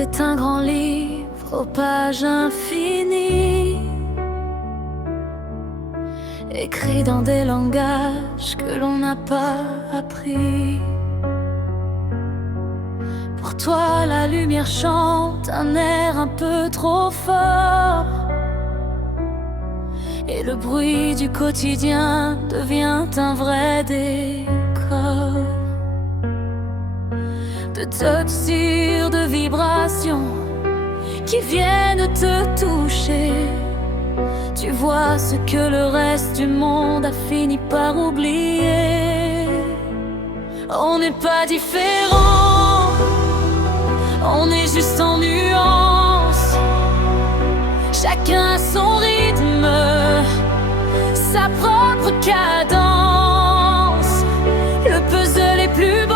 est un grand livre aux pages infinies, écrit dans des langages que l'on n'a pas appris. Pour toi, la lumière chante un air un peu trop fort, et le bruit du quotidien devient un vrai décor de textures, de vibrations qui viennent te toucher. Tu vois ce que le reste du monde a fini par oublier. On n'est pas différents, on est juste en nuances. Chacun a son rythme, sa propre cadence. Le puzzle est plus beau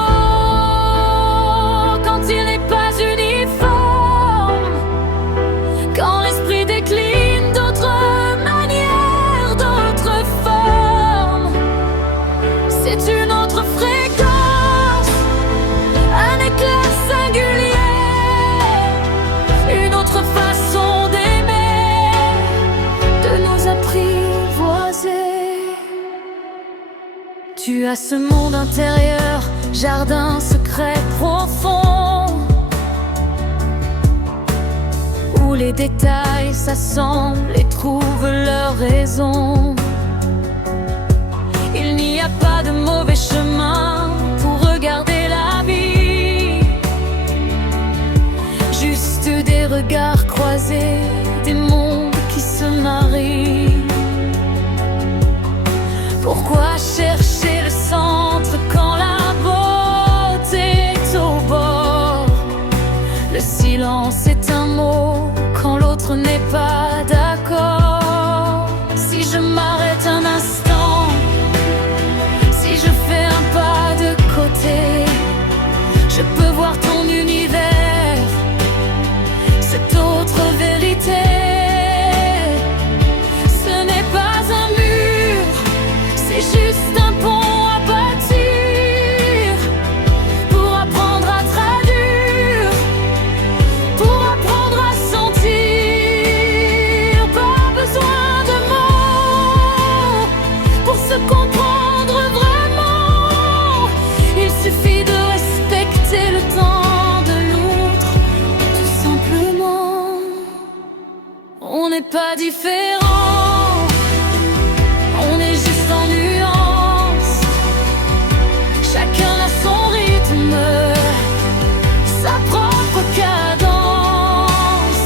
quand il n'est pas uniforme, quand l'esprit décline d'autres manières, d'autres formes. C'est une autre fréquence, un éclair singulier, une autre façon d'aimer, de nous apprivoiser. Tu as ce monde intérieur, jardin secret profond, où les détails s'assemblent et trouvent leur raison. Il n'y a pas de mauvais chemin pour regarder la vie, juste des regards croisés, des mondes qui se marient. Pourquoi chercher le centre quand la beauté est au bord? Le silence est un mot quand l'autre n'est pas d'accord. Si je m'arrête un instant, si je fais un pas de côté, je peux voir ton univers, cette autre vérité. Ce n'est pas un mur, c'est juste un pont à bâtir, pour apprendre à traduire, pour apprendre à sentir. Pas besoin de mots pour se comprendre vraiment. Il suffit de respecter le temps de l'autre, tout simplement. On n'est pas différents, on est juste en nuances. Chacun a son rythme, sa propre cadence.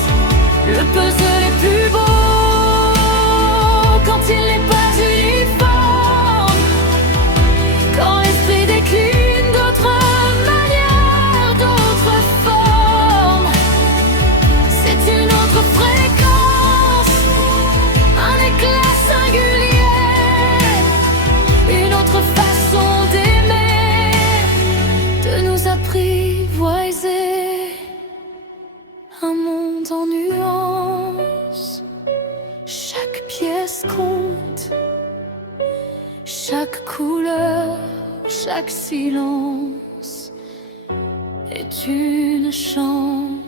Le puzzle est plus beau quand il n'est pas uniforme, quand l'esprit décline d'autres manières, d'autres formes. C'est une autre fréquence, un éclat singulier, une autre façon d'aimer, de nous apprivoiser. Un monde en nuances, chaque pièce compte, chaque couleur, chaque silence est une chance.